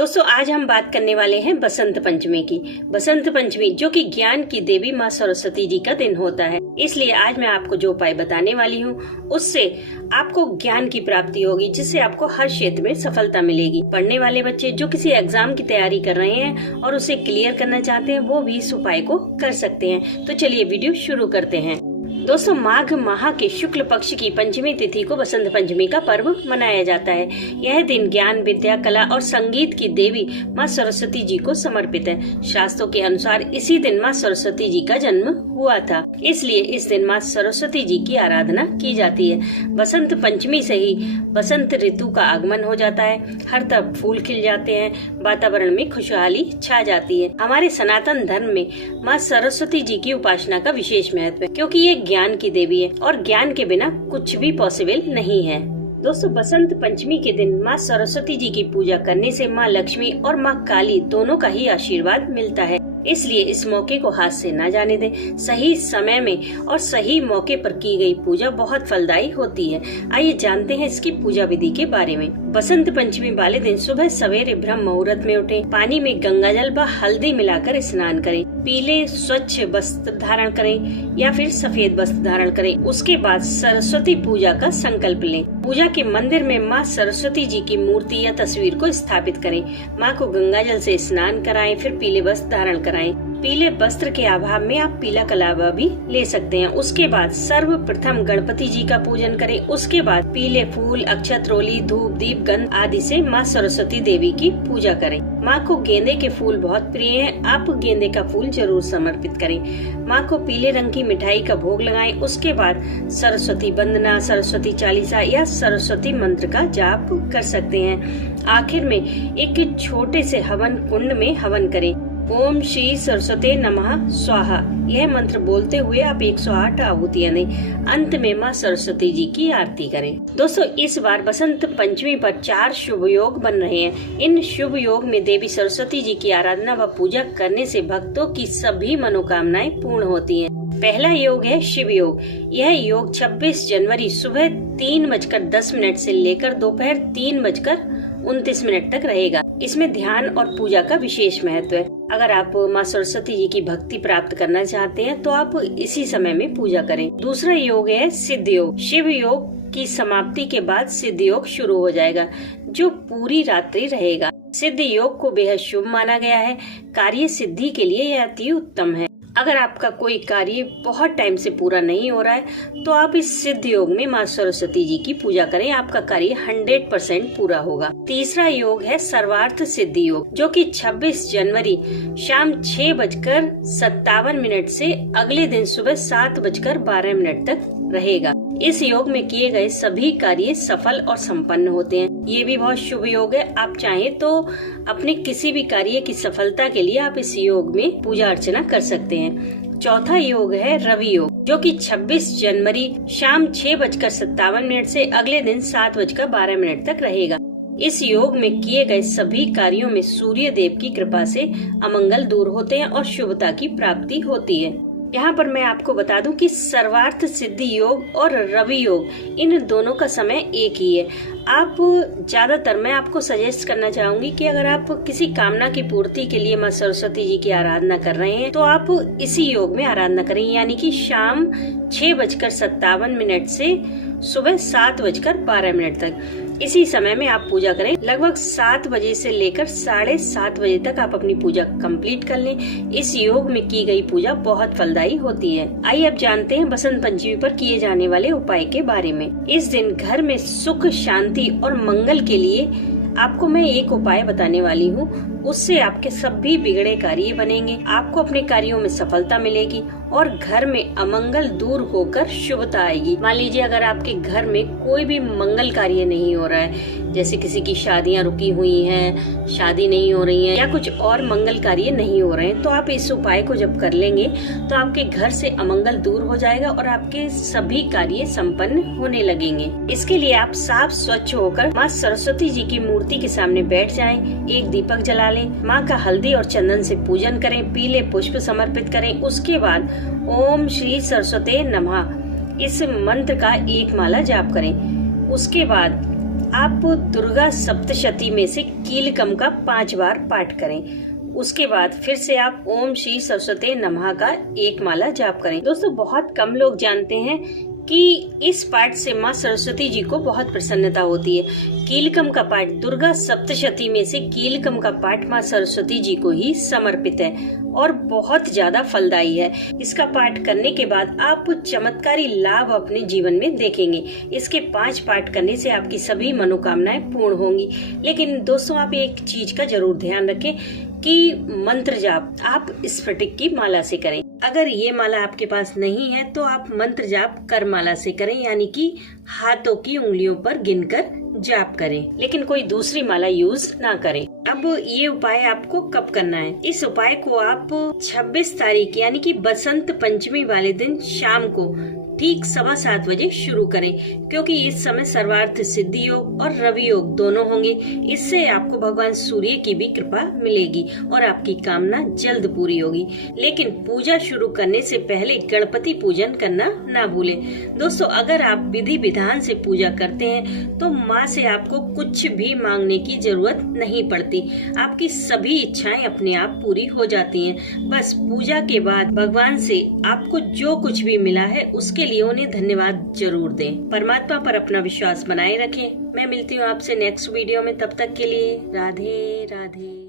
दोस्तों आज हम बात करने वाले हैं बसंत पंचमी की। बसंत पंचमी जो कि ज्ञान की देवी माँ सरस्वती जी का दिन होता है, इसलिए आज मैं आपको जो उपाय बताने वाली हूँ उससे आपको ज्ञान की प्राप्ति होगी, जिससे आपको हर क्षेत्र में सफलता मिलेगी। पढ़ने वाले बच्चे जो किसी एग्जाम की तैयारी कर रहे हैं और उसे क्लियर करना चाहते हैं, वो भी इस उपाय को कर सकते हैं। तो चलिए वीडियो शुरू करते हैं। दोस्तों माघ माह के शुक्ल पक्ष की पंचमी तिथि को बसंत पंचमी का पर्व मनाया जाता है। यह दिन ज्ञान, विद्या, कला और संगीत की देवी माँ सरस्वती जी को समर्पित है। शास्त्रों के अनुसार इसी दिन माँ सरस्वती जी का जन्म हुआ था, इसलिए इस दिन माँ सरस्वती जी की आराधना की जाती है। बसंत पंचमी से ही बसंत ऋतु का आगमन हो जाता है। हर तरफ फूल खिल जाते हैं, वातावरण में खुशहाली छा जाती है। हमारे सनातन धर्म में माँ सरस्वती जी की उपासना का विशेष महत्व है, क्योंकि ये ज्ञान की देवी है और ज्ञान के बिना कुछ भी पॉसिबल नहीं है। दोस्तों बसंत पंचमी के दिन माँ सरस्वती जी की पूजा करने से माँ लक्ष्मी और माँ काली दोनों का ही आशीर्वाद मिलता है, इसलिए इस मौके को हाथ से न जाने दें। सही समय में और सही मौके पर की गई पूजा बहुत फलदायी होती है। आइए जानते हैं इसकी पूजा विधि के बारे में। बसंत पंचमी वाले दिन सुबह सवेरे ब्रह्म मुहूर्त में उठें, पानी में गंगाजल व हल्दी मिलाकर स्नान करें, पीले स्वच्छ वस्त्र धारण करें या फिर सफेद वस्त्र धारण करें। उसके बाद सरस्वती पूजा का संकल्प लें। पूजा के मंदिर में माँ सरस्वती जी की मूर्ति या तस्वीर को स्थापित करें। माँ को गंगाजल से स्नान कराएं, फिर पीले वस्त्र धारण कराएं। पीले वस्त्र के अभाव में आप पीला कलावा भी ले सकते हैं। उसके बाद सर्वप्रथम गणपति जी का पूजन करें। उसके बाद पीले फूल, अक्षत, रोली, धूप, दीप, गंध आदि से माँ सरस्वती देवी की पूजा करें। माँ को गेंदे के फूल बहुत प्रिय हैं, आप गेंदे का फूल जरूर समर्पित करें। माँ को पीले रंग की मिठाई का भोग लगाएं। उसके बाद सरस्वती वंदना, सरस्वती चालीसा या सरस्वती मंत्र का जाप कर सकते हैं। आखिर में एक छोटे से हवन कुंड में हवन करें। ओम श्री सरस्वती नमः स्वाहा यह मंत्र बोलते हुए आप 108 आहुतियां दें। अंत में माँ सरस्वती जी की आरती करें। दोस्तों इस बार बसंत पंचमी पर 4 शुभ योग बन रहे हैं। इन शुभ योग में देवी सरस्वती जी की आराधना व पूजा करने से भक्तों की सभी मनोकामनाएं पूर्ण होती हैं। पहला योग है शिव योग। यह योग 26 जनवरी सुबह 3:10 से लेकर दोपहर 3:29 तक रहेगा। इसमें ध्यान और पूजा का विशेष महत्व है। अगर आप माँ सरस्वती जी की भक्ति प्राप्त करना चाहते हैं तो आप इसी समय में पूजा करें। दूसरा योग है सिद्ध योग। शिव योग की समाप्ति के बाद सिद्ध योग शुरू हो जाएगा, जो पूरी रात्रि रहेगा। सिद्ध योग को बेहद शुभ माना गया है। कार्य सिद्धि के लिए यह अति उत्तम है। अगर आपका कोई कार्य बहुत टाइम से पूरा नहीं हो रहा है तो आप इस सिद्ध योग में माँ सरस्वती जी की पूजा करें, आपका कार्य 100% पूरा होगा। तीसरा योग है सर्वार्थ सिद्धि योग, जो कि 26 जनवरी शाम 6:57 से अगले दिन सुबह 7:12 तक रहेगा। इस योग में किए गए सभी कार्य सफल और संपन्न होते हैं। ये भी बहुत शुभ योग है। आप चाहें तो अपने किसी भी कार्य की सफलता के लिए आप इस योग में पूजा अर्चना कर सकते हैं। चौथा योग है रवि योग, जो कि 26 जनवरी शाम 6:57 से अगले दिन 7:12 तक रहेगा। इस योग में किए गए सभी कार्यों में सूर्य देव की कृपा से अमंगल दूर होते हैं और शुभता की प्राप्ति होती है। यहाँ पर मैं आपको बता दूं कि सर्वार्थ सिद्धि योग और रवि योग इन दोनों का समय एक ही है। आप ज्यादातर मैं आपको सजेस्ट करना चाहूंगी कि अगर आप किसी कामना की पूर्ति के लिए माँ सरस्वती जी की आराधना कर रहे हैं तो आप इसी योग में आराधना करें, यानी कि शाम 6:57 से सुबह 7:12 तक। इसी समय में आप पूजा करें। लगभग 7 बजे से लेकर 7:30 बजे तक आप अपनी पूजा कंप्लीट कर लें। इस योग में की गई पूजा बहुत फलदायी होती है। आइए अब जानते हैं बसंत पंचमी पर किए जाने वाले उपाय के बारे में। इस दिन घर में सुख, शांति और मंगल के लिए आपको मैं एक उपाय बताने वाली हूँ। उससे आपके सभी बिगड़े कार्य बनेंगे, आपको अपने कार्यों में सफलता मिलेगी और घर में अमंगल दूर होकर शुभता आएगी। मान लीजिए अगर आपके घर में कोई भी मंगल कार्य नहीं हो रहा है, जैसे किसी की शादियां रुकी हुई हैं, शादी नहीं हो रही है या कुछ और मंगल कार्य नहीं हो रहे हैं, तो आप इस उपाय को जब कर लेंगे तो आपके घर से अमंगल दूर हो जाएगा और आपके सभी कार्य संपन्न होने लगेंगे। इसके लिए आप साफ स्वच्छ होकर माँ सरस्वती जी की मूर्ति के सामने बैठ जाएं, एक दीपक जला लें, माँ का हल्दी और चंदन से पूजन करें, पीले पुष्प समर्पित करें। उसके बाद ओम श्री सरस्वती नमः इस मंत्र का 1 माला जाप करें। उसके बाद आप दुर्गा सप्तशती में से कीलकम का 5 बार पाठ करें। उसके बाद फिर से आप ओम श्री सरस्वती नमः का 1 माला जाप करें। दोस्तों, बहुत कम लोग जानते हैं कि इस पाठ से माँ सरस्वती जी को बहुत प्रसन्नता होती है। कीलकम का पाठ, दुर्गा सप्तशती में से कीलकम का पाठ माँ सरस्वती जी को ही समर्पित है और बहुत ज्यादा फलदायी है। इसका पाठ करने के बाद आप चमत्कारी लाभ अपने जीवन में देखेंगे। इसके 5 पाठ करने से आपकी सभी मनोकामनाएं पूर्ण होंगी। लेकिन दोस्तों, आप एक चीज का जरूर ध्यान रखें कि मंत्र जाप आप स्फटिक की माला से करें। अगर ये माला आपके पास नहीं है तो आप मंत्र जाप कर माला से करें, यानी कि हाथों की उंगलियों पर गिनकर जाप करें, लेकिन कोई दूसरी माला यूज ना करें। अब ये उपाय आपको कब करना है? इस उपाय को आप 26 तारीख यानी कि बसंत पंचमी वाले दिन शाम को ठीक 7:15 बजे शुरू करें, क्योंकि इस समय सर्वार्थ सिद्धि योग और रवि योग दोनों होंगे। इससे आपको भगवान सूर्य की भी कृपा मिलेगी और आपकी कामना जल्द पूरी होगी। लेकिन पूजा शुरू करने से पहले गणपति पूजन करना ना भूलें। दोस्तों, अगर आप विधि विधान से पूजा करते हैं तो माँ से आपको कुछ भी मांगने की जरूरत नहीं पड़ती। आपकी सभी इच्छाएं अपने आप पूरी हो जाती हैं। बस पूजा के बाद भगवान से आपको जो कुछ भी मिला है उसके लिए उन्हें धन्यवाद जरूर दें। परमात्मा पर अपना विश्वास बनाए रखें। मैं मिलती हूँ आपसे नेक्स्ट वीडियो में। तब तक के लिए राधे राधे।